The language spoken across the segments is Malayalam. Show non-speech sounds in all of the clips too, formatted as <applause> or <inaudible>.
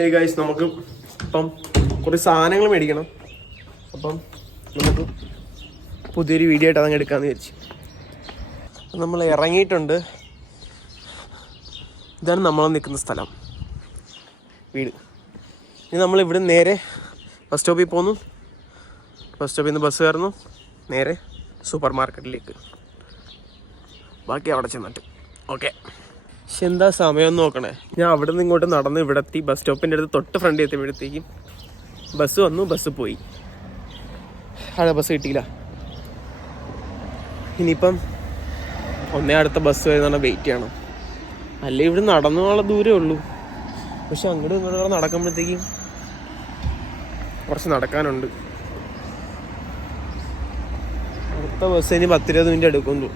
ഹേ ഗൈസ് നമുക്ക് ഇപ്പം കുറച്ച് സാധനങ്ങൾ മേടിക്കണം. അപ്പം നമുക്ക് പുതിയൊരു വീഡിയോ ആയിട്ട് അതങ്ങ് എടുക്കാമെന്ന് വിചാരിച്ചു. നമ്മൾ ഇറങ്ങിയിട്ടുണ്ട്. ഇതാണ് നമ്മൾ നിൽക്കുന്ന സ്ഥലം. വീട്. ഇനി നമ്മൾ ഇവിടെ നേരെ ബസ് സ്റ്റോപ്പിൽ പോന്നു. ബസ് സ്റ്റോപ്പിൽ നിന്ന് ബസ് കയറുന്നു. നേരെ സൂപ്പർ മാർക്കറ്റിലേക്ക് ബാക്കി അവിടെ ചെന്നിട്ട്. ഓക്കെ പക്ഷെ എന്താ സമയം നോക്കണേ? ഞാൻ അവിടെ നിന്ന് ഇങ്ങോട്ട് നടന്ന് ഇവിടെ എത്തി ബസ് സ്റ്റോപ്പിന്റെ അടുത്ത് തൊട്ട് ഫ്രണ്ട് എത്തിയപ്പോഴത്തേക്കും ബസ് വന്നു ബസ് പോയി. അവിടെ ബസ് കിട്ടിയില്ല. ഇനിയിപ്പം ഒന്നേ അടുത്ത ബസ് വരുന്ന വെയിറ്റ് ചെയ്യണം. അല്ലേ ഇവിടെ നടന്നുള്ള ദൂരേ ഉള്ളൂ. പക്ഷെ അങ്ങോട്ട് ഇങ്ങോട്ട് നടക്കുമ്പോഴത്തേക്കും കുറച്ച് നടക്കാനുണ്ട്. അടുത്ത ബസ് ഇനി പത്തിരുപത് മിനിറ്റ് എടുക്കും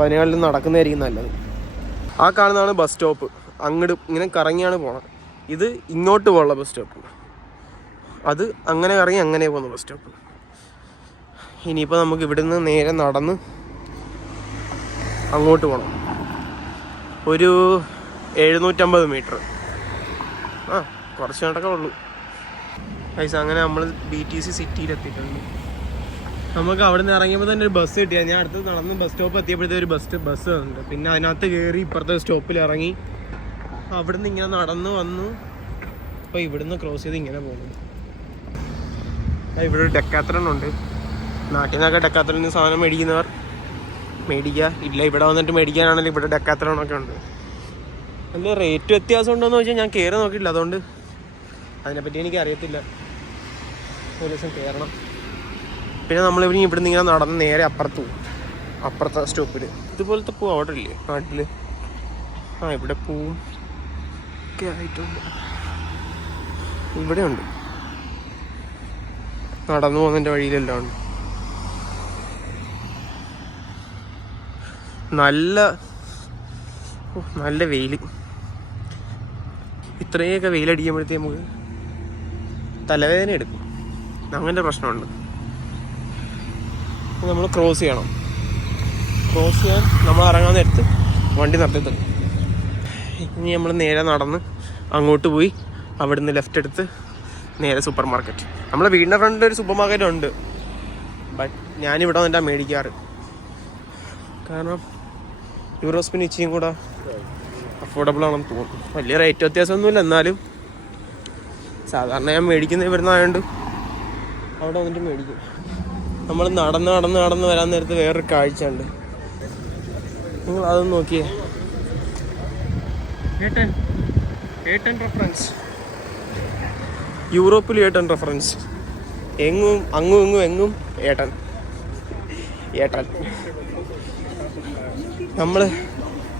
അതിനേക്കാളും നടക്കുന്നതായിരിക്കും നല്ലത്. ആ കാണുന്നതാണ് ബസ് സ്റ്റോപ്പ്. അങ്ങോട്ട് ഇങ്ങനെ കറങ്ങിയാണ് പോണത്. ഇത് ഇങ്ങോട്ട് പോകാനുള്ള ബസ് സ്റ്റോപ്പ്. അത് അങ്ങനെ കറങ്ങി അങ്ങനെ പോകുന്ന ബസ് സ്റ്റോപ്പ്. ഇനിയിപ്പോൾ നമുക്ക് ഇവിടുന്ന് നേരെ നടന്ന് അങ്ങോട്ട് പോകണം ഒരു എഴുന്നൂറ്റമ്പത് മീറ്റർ. ആ കുറച്ച് നടക്കേ ഉള്ളൂ. പൈസ അങ്ങനെ നമ്മൾ ബി ടി സി സിറ്റിയിൽ എത്തിയിട്ടുണ്ട് നമുക്ക് അവിടെ നിന്ന് ഇറങ്ങിയപ്പോൾ തന്നെ ഒരു ബസ് കിട്ടിയാൽ ഞാൻ അടുത്ത് നടന്ന് ബസ് സ്റ്റോപ്പ് എത്തിയപ്പോഴത്തെ ഒരു ബസ് ബസ് ഉണ്ട് പിന്നെ അതിനകത്ത് കയറി ഇപ്പുറത്തെ സ്റ്റോപ്പിൽ ഇറങ്ങി. അവിടുന്ന് ഇങ്ങനെ നടന്ന് വന്നു. അപ്പോൾ ഇവിടുന്ന് ക്രോസ് ചെയ്ത് ഇങ്ങനെ പോകുന്നു ഇവിടെ ഒരു ഡെക്കാത്രൻ ഉണ്ട്. നാട്ടിൽ നിന്നൊക്കെ ഡെക്കാത്തറണിന് സാധനം മേടിക്കുന്നവർ മേടിക്കുക ഇല്ല ഇവിടെ വന്നിട്ട് മേടിക്കാനാണെങ്കിൽ ഇവിടെ ഡെക്കാത്രനൊക്കെ ഉണ്ട്. നല്ല റേറ്റ് വ്യത്യാസം ഉണ്ടോയെന്ന് ചോദിച്ചാൽ ഞാൻ കയറി നോക്കിയിട്ടില്ല. അതുകൊണ്ട് അതിനെപ്പറ്റി എനിക്ക് അറിയത്തില്ല ഒരു ദിവസം കയറണം പിന്നെ നമ്മൾ ഇവിടെ നിന്ന് ഇങ്ങനെ നടന്ന് നേരെ അപ്പുറത്ത് പോകും അപ്പുറത്തെ സ്റ്റോപ്പിൽ ഇതുപോലത്തെ പൂ അവിടെ ഇല്ലേ? നാട്ടിൽ ആ ഇവിടെ പൂവും ഒക്കെ ആയിട്ടുണ്ട്. ഇവിടെ ഉണ്ട്. നടന്നു പോകുന്നതിന്റെ വഴിയിലെല്ലാം ഉണ്ട്. നല്ല നല്ല വെയിൽ ഇത്രയൊക്കെ വെയിലടിക്കുമ്പോഴത്തേ നമുക്ക് തലവേദന എടുക്കും. അങ്ങനത്തെ പ്രശ്നമുണ്ട്. നമ്മൾ ക്രോസ് ചെയ്യണം. ക്രോസ് ചെയ്യാൻ നമ്മൾ ഇറങ്ങാൻ നേരത്ത് വണ്ടി നിർത്തി ഇനി നമ്മൾ നേരെ നടന്ന് അങ്ങോട്ട് പോയി അവിടുന്ന് ലെഫ്റ്റ് എടുത്ത് നേരെ സൂപ്പർ മാർക്കറ്റ് നമ്മളെ വീടിന്റെ ഫ്രണ്ടിൽ ഒരു സൂപ്പർ മാർക്കറ്റ് ഉണ്ട്. ബട്ട് ഞാനിവിടെ വന്നിട്ടാണ് മേടിക്കാറ്. കാരണം യൂറോസ്പിന് ഇച്ചിയും കൂടെ അഫോർഡബിൾ ആണെന്ന് തോന്നുന്നു. വലിയ റേറ്റ് വ്യത്യാസമൊന്നുമില്ല. എന്നാലും സാധാരണ ഞാൻ മേടിക്കുന്ന ഇവിടുന്ന് ആയതുകൊണ്ട് അവിടെ വന്നിട്ട് മേടിക്കും. നമ്മൾ നടന്ന് നടന്ന് നടന്ന് വരാൻ നേരത്ത് വേറൊരു കാഴ്ച ഉണ്ട്. നിങ്ങൾ അതൊന്ന് നോക്കിയേ. ഏട്ടൻ ഏട്ടൻ റെഫറൻസ് യൂറോപ്പിൽ ഏട്ടൻ റെഫറൻസ് എങ്ങും അങ്ങും ഇങ്ങും എങ്ങും ഏട്ടൻ. ഏട്ടൻ. നമ്മൾ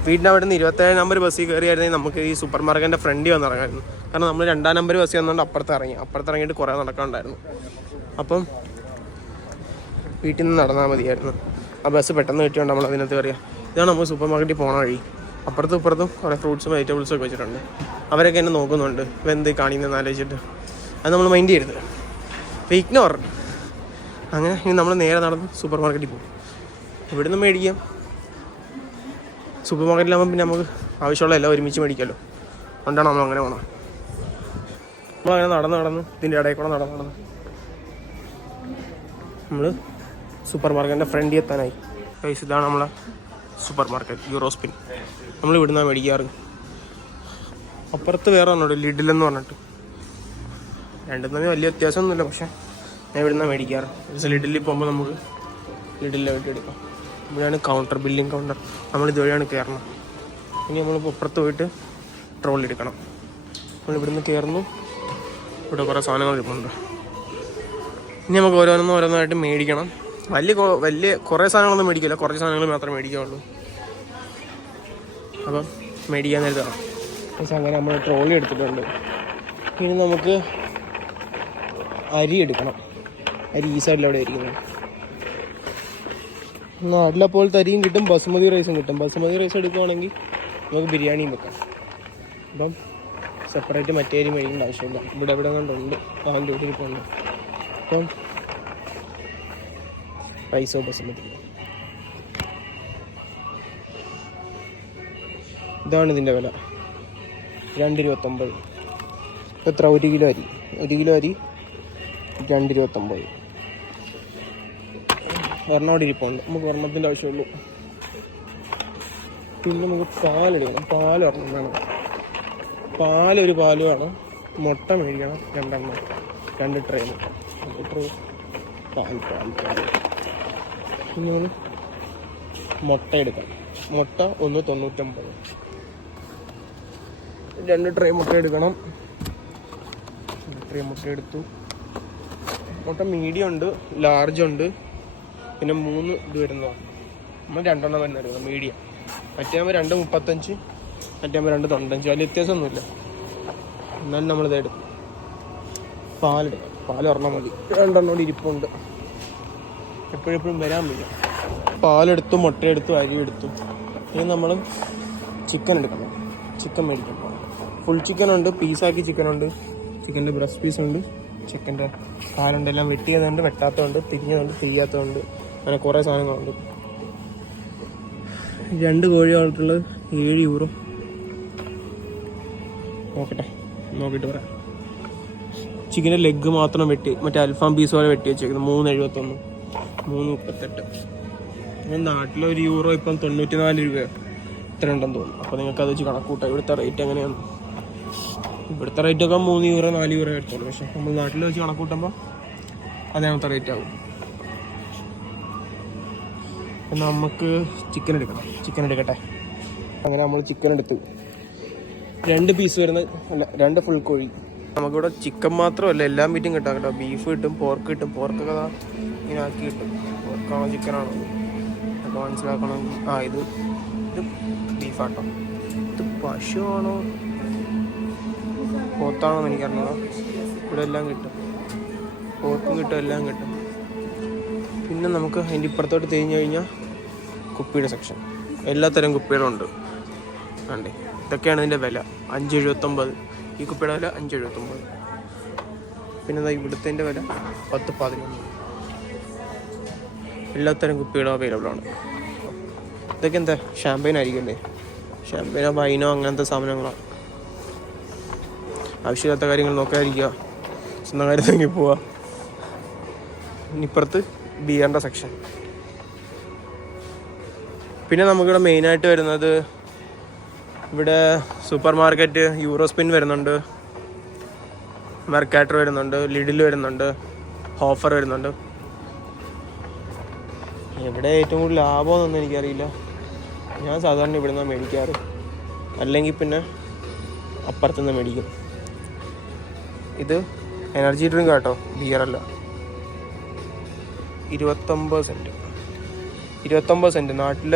വീടിന്റെ അവിടെ നിന്ന് ഇരുപത്തേഴ് നമ്പർ ബസ്സിൽ കയറിയായിരുന്നെങ്കിൽ നമുക്ക് ഈ സൂപ്പർ മാർക്കറ്റിന്റെ ഫ്രണ്ടിൽ വന്ന് ഇറങ്ങായിരുന്നു കാരണം നമ്മൾ രണ്ടാം നമ്പർ ബസ്സിൽ വന്നുകൊണ്ട് അപ്പുറത്ത് ഇറങ്ങി. അപ്പുറത്ത് ഇറങ്ങിയിട്ട് കുറേ നടക്കാനുണ്ടായിരുന്നു. അപ്പം വീട്ടിൽ നിന്ന് നടന്നാൽ മതിയായിരുന്നു. ആ ബസ് പെട്ടെന്ന് കിട്ടിയോണ്ട് നമ്മൾ അതിനകത്ത് കയറിയ. ഇതാണ് നമ്മൾ സൂപ്പർ മാർക്കറ്റിൽ പോണ വഴി. അപ്പുറത്തും ഇപ്പുറത്തും കുറേ ഫ്രൂട്ട്സും വെജിറ്റബിൾസും ഒക്കെ വെച്ചിട്ടുണ്ട്. അവരൊക്കെ എന്നെ നോക്കുന്നുണ്ട്. ഇപ്പം എന്ത് കാണിക്കുന്നതെന്ന് ആലോചിച്ചിട്ട്. അത് നമ്മൾ മൈൻഡ് ചെയ്യരുത്. അപ്പോൾ ഇഗ്നോർ അങ്ങനെ ഇനി നമ്മൾ നേരെ നടന്ന് സൂപ്പർ മാർക്കറ്റിൽ പോകും. ഇവിടുന്ന് മേടിക്കാം. സൂപ്പർ മാർക്കറ്റിലാകുമ്പോൾ പിന്നെ നമുക്ക് ആവശ്യമുള്ള എല്ലാം ഒരുമിച്ച് മേടിക്കാമല്ലോ അതുകൊണ്ടാണ് നമ്മൾ അങ്ങനെ പോകണം നമ്മളങ്ങനെ നടന്ന് നടന്ന് ഇതിന്റെ ഇടയിൽ കൂടെ നടന്ന് നടന്ന് നമ്മൾ സൂപ്പർ മാർക്കറ്റിന്റെ ഫ്രണ്ടിൽ എത്താനായി. ഗൈസ് ഇതാണ് നമ്മളെ സൂപ്പർ മാർക്കറ്റ് യൂറോസ്പിൻ നമ്മൾ ഇവിടുന്ന് മേടിക്കാറ്. അപ്പുറത്ത് വേറെ ഒന്നുണ്ട് ലിഡിലെന്ന് പറഞ്ഞിട്ട്. രണ്ടും തമ്മിൽ വലിയ വ്യത്യാസമൊന്നുമില്ല പക്ഷേ ഞാൻ ഇവിടുന്ന് മേടിക്കാറ്. ലിഡിലിൽ പോകുമ്പോൾ നമുക്ക് ലിഡിലെ വേണ്ടി എടുക്കാം. ഇവിടെയാണ് കൗണ്ടർ ബില്ലിംഗ് കൗണ്ടർ നമ്മൾ ഇതുവഴിയാണ് കയറണം ഇനി നമ്മളിപ്പോൾ അപ്പുറത്ത് പോയിട്ട് ട്രോളി എടുക്കണം. നമ്മൾ ഇവിടുന്ന് കയറുന്നു ഇവിടെ കുറേ സാധനങ്ങൾ ഇരിപ്പുണ്ട്. ഇനി നമുക്ക് ഓരോന്നും ഓരോന്നായിട്ട് മേടിക്കണം. വലിയ വലിയ കുറേ സാധനങ്ങളൊന്നും മേടിക്കില്ല കുറച്ച് സാധനങ്ങൾ മാത്രമേ മേടിക്കാവുള്ളൂ. അപ്പം മേടിക്കാൻ നേരത്തെ കാണാം പക്ഷെ അങ്ങനെ നമ്മൾ ട്രോളി എടുത്തിട്ടുണ്ട്. ഇനി നമുക്ക് അരി എടുക്കണം. അരി ഈ സൈഡിൽ അവിടെ ഇരിക്കുന്നത്. നാട്ടിലെ പോലത്തെ അരിയും കിട്ടും ബസുമതി റൈസും കിട്ടും. ബസുമതി റൈസ് എടുക്കുകയാണെങ്കിൽ നമുക്ക് ബിരിയാണിയും വെക്കാം. അപ്പം സെപ്പറേറ്റ് മറ്റേ അരി മേടിക്കേണ്ട ആവശ്യമില്ല. ഇവിടെ എവിടെ കണ്ടുണ്ട് അവന്റെ വീട്ടിൽ പോകുന്നുണ്ട് അപ്പം റൈസോ ബസുമതി ഇതാണ് ഇതിന്റെ വില. രണ്ട് ഇരുപത്തൊമ്പത് എത്ര? ഒരു കിലോ അരി. ഒരു കിലോ അരി രണ്ട് ഇരുപത്തൊമ്പത് ഒരെണ്ണോട് ഇരിപ്പുണ്ട്. നമുക്ക് ഒരെണ്ണത്തിന്റെ ആവശ്യമുള്ളൂ. പിന്നെ നമുക്ക് പാലെടുക്കണം പാൽ ഒരെണ്ണം വേണം. പാലൊരു പാൽ വേണം. മുട്ട മേടിക്കണം. രണ്ടെണ്ണം. രണ്ട് ട്രേ മുട്ട. ട്രേ പാൽ പാൽ പാൽ. നമ്മൾ മുട്ട എടുക്കാം. മുട്ട ഒന്ന് തൊണ്ണൂറ്റൊമ്പത്. രണ്ട് ട്രേ മുട്ട എടുക്കണം. ട്രൈ മുട്ട എടുത്തു. മുട്ട മീഡിയം ഉണ്ട് ലാർജ് ഉണ്ട്. പിന്നെ മൂന്ന് ഇത് വരുന്നതാണ് നമ്മൾ രണ്ടെണ്ണം വരുന്ന എടുക്കണം മീഡിയം മറ്റേകുമ്പോൾ രണ്ട് മുപ്പത്തഞ്ച് മറ്റേകുമ്പോൾ രണ്ട് തൊണ്ടഞ്ച് വലിയ വ്യത്യാസമൊന്നുമില്ല. എന്നാലും നമ്മളിത് എടുക്കും പാലെടുക്കാം. പാൽ ഒരെണ്ണം മതി. രണ്ടെണ്ണം കൂടി ഇരിപ്പുണ്ട്. എപ്പോഴെപ്പോഴും വരാൻ വയ്യ. പാലെടുത്തു മുട്ടയെടുത്തു അരി എടുത്തു ഇനി നമ്മൾ ചിക്കൻ എടുക്കണം. ചിക്കൻ മേടിക്കണം ഫുൾ ചിക്കൻ ഉണ്ട് പീസാക്കി ചിക്കൻ ഉണ്ട്. ചിക്കന്റെ ബ്രസ്റ്റ് പീസ് ഉണ്ട്. ചിക്കന്റെ കാലുണ്ട് എല്ലാം വെട്ടിയതുണ്ട് വെട്ടാത്തതുണ്ട് തിരിഞ്ഞതുണ്ട് തിരിയാത്തതുണ്ട് അങ്ങനെ കുറേ സാധനങ്ങളുണ്ട്. രണ്ട് കോഴികൾക്കുള്ളത് ഏഴ് യൂറോ. നോക്കട്ടെ നോക്കിയിട്ട് പറയാം. ചിക്കന്റെ ലെഗ് മാത്രം വെട്ടി മറ്റേ അൽഫാം പീസ് പോലെ വെട്ടി വെച്ചേക്കുന്നത്. മൂന്ന് എഴുപത്തൊന്ന് മൂന്ന് മുപ്പത്തെട്ട് നാട്ടിലെ ഒരു യൂറോ ഇപ്പം തൊണ്ണൂറ്റി നാല് രൂപ ഇത്ര ഉണ്ടെന്ന് തോന്നുന്നു. അപ്പോൾ നിങ്ങൾക്ക് അത് വെച്ച് കണക്കൂട്ടാം. ഇവിടുത്തെ റേറ്റ് എങ്ങനെയാണ്? ഇവിടുത്തെ റേറ്റ് ഒക്കെ മൂന്ന് യൂറോ നാല് യൂറോ എടുത്തോളൂ പക്ഷെ നമ്മൾ നാട്ടിൽ വെച്ച് കണക്കൂട്ടുമ്പോൾ അതിനകത്തെ റേറ്റ് ആവും. എന്നാ നമുക്ക് ചിക്കൻ എടുക്കണം. ചിക്കൻ എടുക്കട്ടെ. അങ്ങനെ നമ്മൾ ചിക്കൻ എടുത്തു. രണ്ട് പീസ് വരുന്ന അല്ല രണ്ട് ഫുൾ കോഴി. നമുക്കിവിടെ ചിക്കൻ മാത്രമല്ല എല്ലാ മീറ്റും കിട്ടാം കേട്ടോ. ബീഫ് കിട്ടും പോർക്ക് കിട്ടും. പോർക്കൊക്കെ ഇങ്ങനെ ആക്കി കിട്ടും. പോർക്കാണോ ചിക്കനാണോ ഒക്കെ മനസ്സിലാക്കണം. ആ ഇത് ഇത് ബീഫാട്ടോ ഇത് പശുവാണോ പോത്താണോ എന്ന് എനിക്കറിഞ്ഞോ ഇവിടെ എല്ലാം കിട്ടും. പോർക്കും കിട്ടും എല്ലാം കിട്ടും. പിന്നെ നമുക്ക് അതിന്റെ ഇപ്പുറത്തോട്ട് തിരിഞ്ഞു കഴിഞ്ഞാൽ കുപ്പിയുടെ സെക്ഷൻ എല്ലാത്തരം കുപ്പികളും ഉണ്ട്. കണ്ടേ? ഇതൊക്കെയാണ് ഇതിന്റെ വില. അഞ്ച് എഴുപത്തൊമ്പത്. ഈ കുപ്പിയുടെ വില അഞ്ച് എഴുപത്തൊമ്പത് പിന്നെ എന്താ ഇവിടുത്തെ വില? പത്ത് പതിനൊന്ന്. എല്ലാത്തരം കുപ്പികളും അവൈലബിൾ ആണ്. ഇതൊക്കെ എന്താ? ഷാമ്പയിൻ ആയിരിക്കില്ലേ ഷാമ്പയിനോ വൈനോ അങ്ങനത്തെ സാധനങ്ങളാണ് ആവശ്യമില്ലാത്ത കാര്യങ്ങൾ നോക്കാതിരിക്കുക. സ്വന്തം തങ്ങി പോവുക. ഇപ്പുറത്ത് ബിയറിന്റെ സെക്ഷൻ പിന്നെ നമുക്കിവിടെ മെയിനായിട്ട് വരുന്നത് ഇവിടെ സൂപ്പർ മാർക്കറ്റ് യൂറോസ്പിൻ വരുന്നുണ്ട്. മെർക്കാറ്റർ വരുന്നുണ്ട് ലിഡിൽ വരുന്നുണ്ട് ഹോഫർ വരുന്നുണ്ട്. ഇവിടെ ഏറ്റവും കൂടുതൽ ലാഭമെന്നൊന്നും എനിക്കറിയില്ല. ഞാൻ സാധാരണ ഇവിടെ നിന്നാണ് മേടിക്കാറ്. അല്ലെങ്കിൽ പിന്നെ അപ്പുറത്തുനിന്ന് മേടിക്കും. ഇത് എനർജി ഡ്രിങ്ക് കേട്ടോ ബിയറല്ല ഇരുപത്തൊമ്പത് സെന്റ്. ഇരുപത്തൊമ്പത് സെന്റ്. നാട്ടിൽ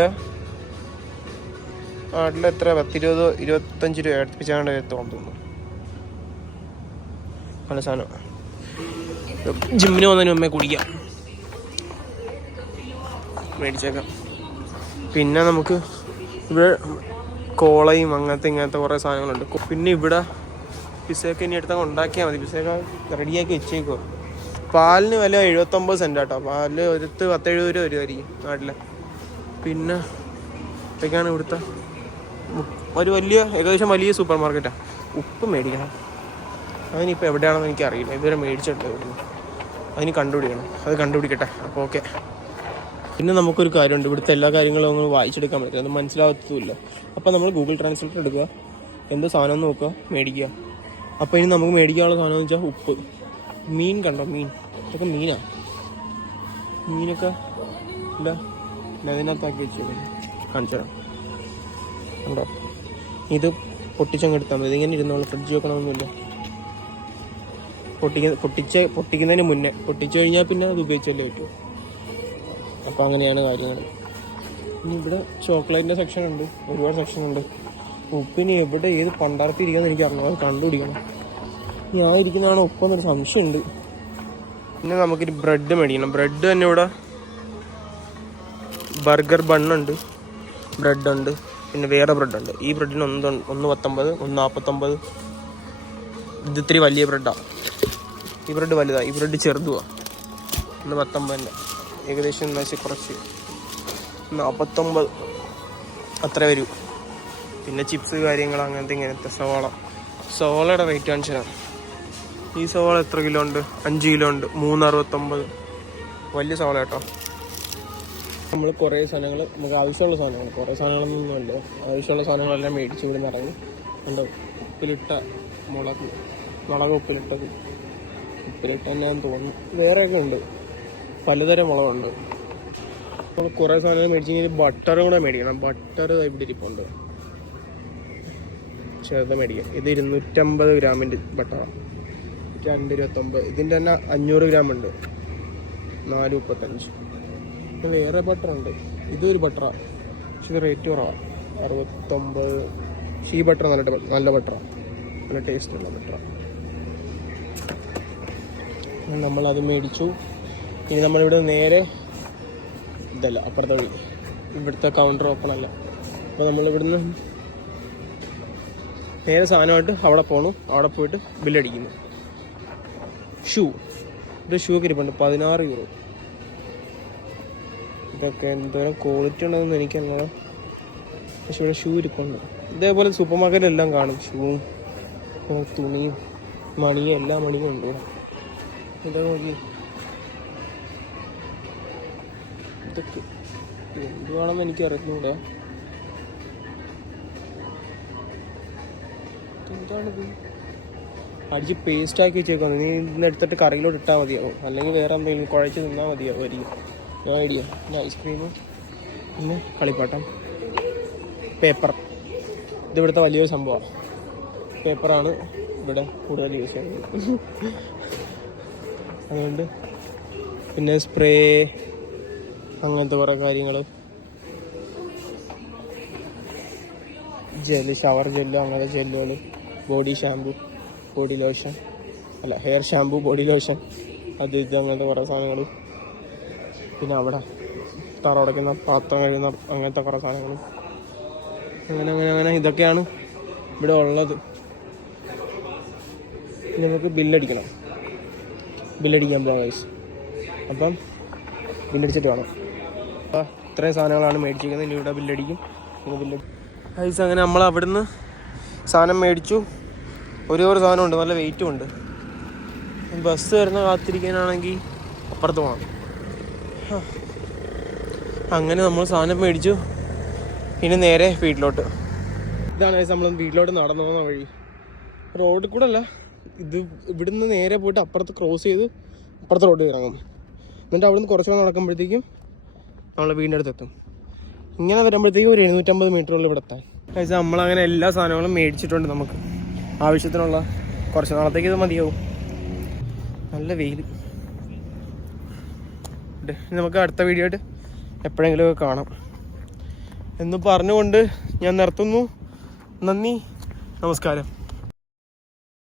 നാട്ടിൽ എത്ര? പത്തിരുപത് ഇരുപത്തഞ്ച് രൂപ അടുപ്പിച്ചാണ്ട് എത്തോളം തോന്നുന്നു. നല്ല സാധനം. ജിമ്മിന് പോകുന്നതിന് മുമ്പേ കുടിക്കാം. മേടിച്ചേക്കാം. പിന്നെ നമുക്ക് ഇവിടെ കോളയും അങ്ങനത്തെ ഇങ്ങനത്തെ കുറേ സാധനങ്ങളുണ്ട്. പിന്നെ ഇവിടെ പിസയൊക്കെ ഇനി എടുത്തങ്ങ് ഉണ്ടാക്കിയാൽ മതി. പിസയൊക്കെ റെഡിയാക്കി വെച്ചേക്കോ പാലിന് വില എഴുപത്തൊമ്പത് സെന്റ് കേട്ടോ ഒരു ഒരുത്ത് പത്തെഴുപത് രൂപ വരുമായിരിക്കും നാട്ടിൽ പിന്നെ ഇതൊക്കെയാണ് ഇവിടുത്തെ ഒരു വലിയ ഏകദേശം വലിയ സൂപ്പർ മാർക്കറ്റാണ് ഉപ്പ് മേടിക്കണം. അതിനിപ്പോൾ എവിടെയാണെന്ന് എനിക്കറിയില്ല. ഇതുവരെ മേടിച്ചിട്ടുണ്ട് ഇവിടുന്ന്. അതിന് കണ്ടുപിടിക്കണം. അത് കണ്ടുപിടിക്കട്ടെ. അപ്പോൾ ഓക്കെ. പിന്നെ നമുക്കൊരു കാര്യമുണ്ട്. ഇവിടുത്തെ എല്ലാ കാര്യങ്ങളും ഒന്ന് വായിച്ചെടുക്കാൻ പറ്റും. അത് മനസ്സിലാകത്തുമില്ല അപ്പോൾ നമ്മൾ ഗൂഗിൾ ട്രാൻസ്ലേറ്റർ എടുക്കുക. എന്തോ സാധനം നോക്കുക. മേടിക്കുക. അപ്പോൾ ഇനി നമുക്ക് മേടിക്കാനുള്ള സാധനം എന്ന് വെച്ചാൽ ഉപ്പ്. മീൻ കണ്ടോ? മീൻ. ഇതൊക്കെ മീനാ. മീനൊക്കെ ഇല്ല അതിനകത്താക്കി വെച്ചു കാണിച്ചു തരാം കണ്ടോ ഇത് പൊട്ടിച്ചങ്ങ് എടുത്താൽ മതി. ഇതിങ്ങനെ ഇരുന്നോളൂ. ഫ്രിഡ്ജ് വെക്കണമെന്നില്ല പൊട്ടിക്ക പൊട്ടിച്ച് പൊട്ടിക്കുന്നതിന് മുന്നേ പൊട്ടിച്ചു കഴിഞ്ഞാൽ പിന്നെ അത് ഉപയോഗിച്ചല്ലേ പറ്റും. അപ്പോൾ അങ്ങനെയാണ് കാര്യങ്ങൾ. ഇനി ഇവിടെ ചോക്ലേറ്റിന്റെ സെക്ഷൻ ഉണ്ട്. ഒരുപാട് സെക്ഷൻ ഉണ്ട്. ഉപ്പിന് എവിടെ ഏത് പണ്ടാർത്തിരിക്കാന്ന് എനിക്ക് അറിഞ്ഞു അത് കണ്ടുപിടിക്കണം. ഞാൻ ഇരിക്കുന്നതാണ് ഉപ്പെന്നൊരു സംശയമുണ്ട്. പിന്നെ നമുക്കൊരു ബ്രെഡ് മേടിക്കണം. ബ്രെഡ് തന്നെ ഇവിടെ. ബർഗർ ബണ്ണുണ്ട് ബ്രെഡ് ഉണ്ട്. പിന്നെ വേറെ ബ്രെഡ് ഉണ്ട്. ഈ ബ്രെഡിന് ഒന്ന് ഒന്ന് പത്തൊമ്പത് ഒന്ന് നാൽപ്പത്തൊമ്പത് ഇത് ഇത്തിരി വലിയ ബ്രെഡാണ് ഈ ബ്രെഡ് വലുതാണ് ഈ ബ്രെഡ് ചെറുതുമാണ് ഒന്ന് പത്തൊമ്പതിന്റെ ഏകദേശം എന്ന് വെച്ചാൽ കുറച്ച്. നാൽപ്പത്തൊമ്പത് അത്ര വരൂ. പിന്നെ ചിപ്സ് കാര്യങ്ങൾ അങ്ങനത്തെ ഇങ്ങനത്തെ സവാള. സവാളയുടെ റേറ്റ് കാണിച്ചതാണ് ഈ സവാള എത്ര കിലോ ഉണ്ട്? അഞ്ച് കിലോ ഉണ്ട്. മൂന്ന് അറുപത്തൊമ്പത്. വലിയ സവാള കേട്ടോ. നമ്മൾ കുറേ സാധനങ്ങൾ നമുക്ക് ആവശ്യമുള്ള സാധനങ്ങൾ കുറേ സാധനങ്ങളൊന്നും അല്ല ആവശ്യമുള്ള സാധനങ്ങളെല്ലാം മേടിച്ച് ഇവിടെ നിറങ്ങി ഉണ്ട് ഉപ്പിലിട്ട മുളക് മുളക് ഉപ്പിലിട്ടത്. ഉപ്പിലിട്ട തന്നെയാന്ന് തോന്നുന്നു. വേറെയൊക്കെ ഉണ്ട്. പലതരം മുളകുണ്ട്. നമ്മൾ കുറേ സാധനങ്ങൾ മേടിച്ച് കഴിഞ്ഞാൽ ബട്ടറും കൂടെ മേടിക്കണം. ബട്ടർ ഇവിടെ ഇരിപ്പുണ്ട്. ചെറുത് മേടിക്കാം. ഇത് ഇരുന്നൂറ്റമ്പത് ഗ്രാമിന്റെ ബട്ടറാണ് രണ്ട് ഇരുപത്തൊമ്പത് ഇതിന്റെ തന്നെ അഞ്ഞൂറ് ഗ്രാം ഉണ്ട്. നാല് മുപ്പത്തഞ്ച്. ഏറെ ബട്ടർ ഉണ്ട്. ഇതൊരു ബട്ടറാണ് പക്ഷെ ഇത് റേറ്റ് കുറവാണ് അറുപത്തൊമ്പത്. ഷീ ബട്ടർ നല്ല നല്ല ബട്ടറാണ് നല്ല ടേസ്റ്റ് ഉള്ള ബട്ടറാണ് നമ്മളത് മേടിച്ചു. ഇനി നമ്മളിവിടെ നേരെ ഇതല്ല അപ്പുറത്തെ വഴി. ഇവിടുത്തെ കൗണ്ടർ ഓപ്പൺ അല്ല. അപ്പോൾ നമ്മളിവിടുന്ന് നേരെ സാധനമായിട്ട് അവിടെ പോണു. അവിടെ പോയിട്ട് ബില്ലടിക്കുന്നു ഷൂ ഇത് ഷൂ ഒക്കെ ഇരിപ്പുണ്ട്. പതിനാറ് യൂറോ ഇതൊക്കെ എന്തോരം ക്വാളിറ്റി ഉണ്ടെന്ന് എനിക്കറിയാം പക്ഷെ ഇവിടെ ഷൂ ഇരിപ്പുണ്ട്. ഇതേപോലെ സൂപ്പർ മാർക്കറ്റിലെല്ലാം കാണും. ഷൂവും തുണിയും മണിയും എല്ലാ മണിയും ഉണ്ട് ഇവിടെ. ഇതാ നോക്കി. ഇതൊക്കെ എന്തുവാണെന്ന് എനിക്ക് അറിഞ്ഞൂടാ അടിച്ച് പേസ്റ്റ് ആക്കി വെച്ചേക്കുന്നു നീ ഇന്ന് എടുത്തിട്ട് കറിയിലോട്ട് ഇട്ടാൽ മതിയാവും. അല്ലെങ്കിൽ വേറെ എന്തെങ്കിലും കുഴച്ച് തിന്നാൽ മതിയാവും ആയിരിക്കും ഞാൻ ഐഡിയ പിന്നെ ഐസ്ക്രീം പിന്നെ കളിപ്പാട്ടം. പേപ്പർ ഇതിവിടുത്തെ വലിയൊരു സംഭവമാണ് പേപ്പറാണ് ഇവിടെ കൂടുതൽ യൂസ് ചെയ്യുന്നത്. <laughs> അതുകൊണ്ട് പിന്നെ സ്പ്രേ അങ്ങനത്തെ കുറേ കാര്യങ്ങൾ ജെല്ല് ഷവർ ജെല്ലോ അങ്ങനത്തെ ജെല്ലുകൾ ബോഡി ഷാമ്പു ബോഡി ലോഷൻ അല്ല ഹെയർ ഷാമ്പു ബോഡി ലോഷൻ അത് ഇത് അങ്ങനത്തെ കുറേ സാധനങ്ങൾ പിന്നെ അവിടെ തറ ഉടയ്ക്കുന്ന പാത്രം കഴിയുന്ന അങ്ങനത്തെ കുറേ സാധനങ്ങളും. അങ്ങനെ അങ്ങനെ അങ്ങനെ ഇതൊക്കെയാണ് ഇവിടെ ഉള്ളത്. നിങ്ങൾക്ക് ബില്ലടിക്കണം. ബില്ലടിക്കാൻ പോകാം ഗൈസ് അപ്പം ബില്ലടിച്ചിട്ട് വേണം. അപ്പോൾ ഇത്രയും സാധനങ്ങളാണ് മേടിച്ചിരിക്കുന്നത്. ഇനി ഇവിടെ ബില്ലടിക്കും. ഇനി ബില്ല് അങ്ങനെ നമ്മൾ അവിടുന്ന് സാധനം മേടിച്ചു. ഒരേ ഒരു സാധനമുണ്ട്. നല്ല വെയിറ്റും ഉണ്ട്. ബസ് വരുന്ന കാത്തിരിക്കാനാണെങ്കിൽ അപ്പുറത്ത് പോകണം. അങ്ങനെ നമ്മൾ സാധനം മേടിച്ചു. ഇനി നേരെ വീട്ടിലോട്ട്. ഇതാണ് നമ്മൾ വീട്ടിലോട്ട് നടന്നു പോകുന്ന വഴി. റോഡിൽ കൂടെ അല്ല ഇത് ഇവിടുന്ന് നേരെ പോയിട്ട് അപ്പുറത്ത് ക്രോസ് ചെയ്ത് അപ്പുറത്തെ റോഡിൽ ഇറങ്ങും. എന്നിട്ട് അവിടുന്ന് കുറച്ച് കൂടെ നടക്കുമ്പോഴത്തേക്കും നമ്മൾ വീടിന്റെ അടുത്ത് എത്തും. ഇങ്ങനെ വരുമ്പോഴത്തേക്കും ഒരു എഴുന്നൂറ്റമ്പത് മീറ്ററുള്ള ഇവിടെ എത്താൻ. കഴിച്ചാൽ നമ്മളങ്ങനെ എല്ലാ സാധനങ്ങളും മേടിച്ചിട്ടുണ്ട് നമുക്ക്. ആവശ്യത്തിനുള്ള കുറച്ച് നാളത്തേക്ക് ഇത് മതിയാവും. നല്ല വെയിൽ നമുക്ക് അടുത്ത വീഡിയോ ആയിട്ട് എപ്പോഴെങ്കിലും കാണാം. എന്ന് പറഞ്ഞുകൊണ്ട് ഞാൻ നിർത്തുന്നു. നന്ദി. നമസ്കാരം.